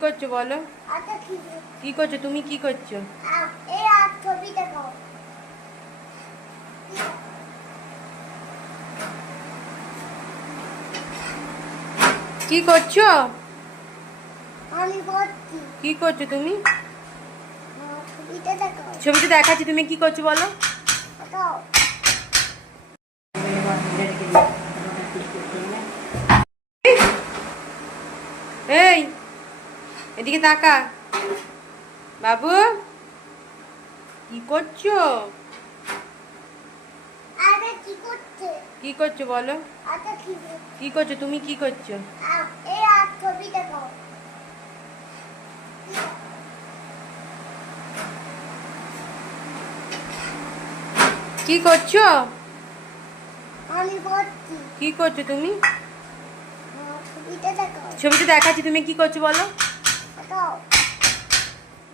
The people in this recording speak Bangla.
করছো বলো? কি করছো তুমি? কি করছো? কি করছো? কি করছো তুমি? ছবিতে দেখাচ্ছি, তুমি কি করছো বলো? এই, এদিকে তাকা বাবু। কি করছো? কি করছো বলো? কি করছো তুমি? কি করছো? কি করছো? কি করছো তুমি? ছবিতে দেখাচ্ছি, তুমি কি করছো বলো?